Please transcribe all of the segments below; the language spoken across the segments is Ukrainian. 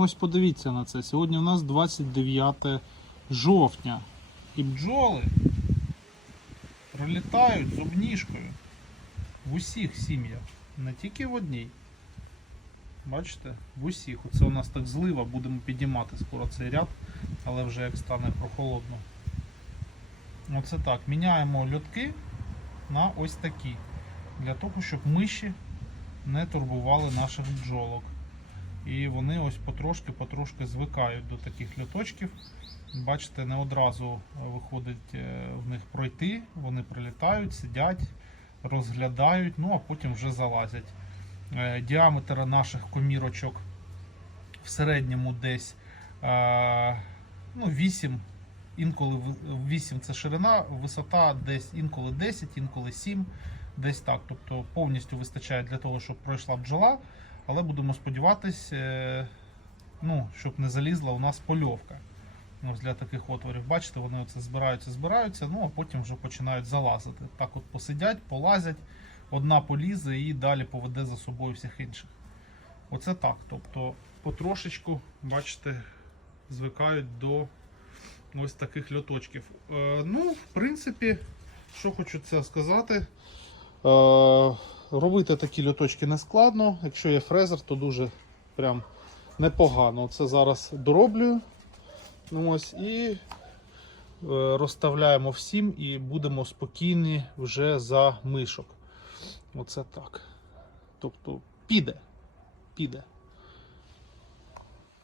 Ось подивіться на це. Сьогодні у нас 29 жовтня. І бджоли прилітають з обніжкою в усіх сім'ях, не тільки в одній. Бачите, в усіх. Оце у нас так злива, будемо піднімати скоро цей ряд, але вже як стане прохолодно. Оце так. Міняємо льотки на ось такі. Для того, щоб миші не турбували наших бджолок. І вони ось потрошки-потрошки звикають до таких льоточків. Бачите, не одразу е, виходить е, в них пройти. Вони прилітають, сидять, розглядають, ну а потім вже залазять. Е, Діаметр наших комірочок в середньому десь ну, 8, інколи 8 це ширина, висота десь інколи 10, інколи 7, десь так. Тобто повністю вистачає для того, щоб пройшла бджола. Але будемо сподіватись, е, ну, щоб не залізла у нас польовка. Ось для таких отворів. Бачите, вони оце збираються, збираються, ну а потім вже починають залазити. Так от посидять, полазять, одна полізе і далі поведе за собою всіх інших. Оце так. Тобто потрошечку, бачите, звикають до ось таких льоточків. Е, ну, в принципі, що хочу це сказати. Е, робити такі льоточки не складно. Якщо є фрезер, то дуже прям непогано. Це зараз дороблюю. Ну, ось, і е, розставляємо всім і будемо спокійні вже за мишок. Оце так. Тобто піде. Піде.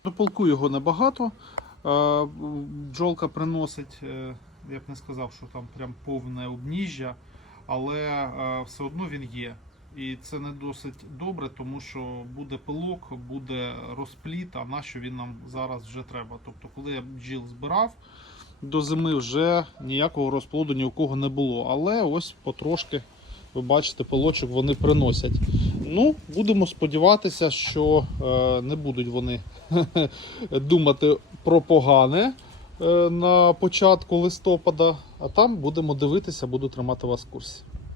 До полку його небагато. Е, Бджолка приносить, е, я б не сказав, що там прям повне обніжжя, але все одно він є. І це не досить добре, тому що буде пилок, буде розпліт, а на що він нам зараз вже треба. Тобто, коли я бджіл збирав, до зими вже ніякого розплоду ні у кого не було. Але ось потрошки, ви бачите, пилочок вони приносять. Ну, будемо сподіватися, що е, не будуть вони думати про погане е, на початку листопада, а там будемо дивитися, буду тримати вас в курсі.